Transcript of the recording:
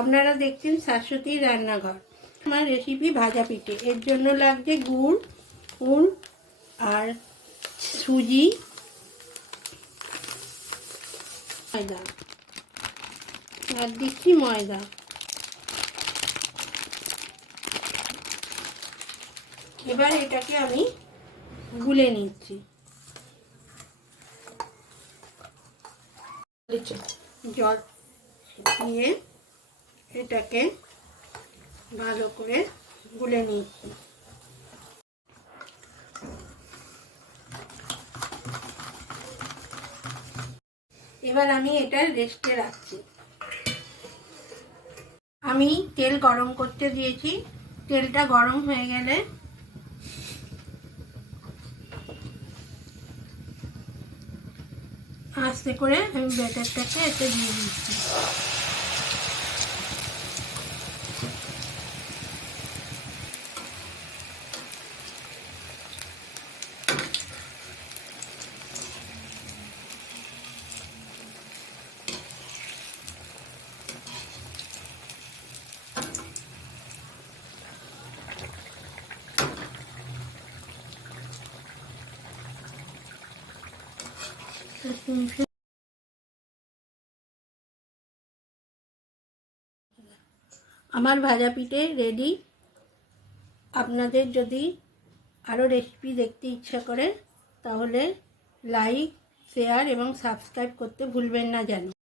আপনারা দেখছেন শাশ্বতীর রান্নাঘর। আমার রেসিপি ভাজা পিঠে। এর জন্য লাগছে গুড় আর সুজি, ময়দা, আর দিচ্ছি ময়দা। এবার এটাকে আমি গুলে নিচ্ছি। জল দিয়ে এটাকে ভালো করে গুলে নিচ্ছি। এবার আমি এটা রেস্টে রাখছি। আমি তেল গরম করতে দিয়েছি। তেলটা গরম হয়ে গেলে আস্তে করে আমি ব্যাটারটাকে এতে দিয়ে দিচ্ছি। আমার ভাজা পিঠে রেডি। আপনাদের যদি আরও রেসিপি দেখতে ইচ্ছা করে তাহলে লাইক, শেয়ার এবং সাবস্ক্রাইব করতে ভুলবেন না যেন।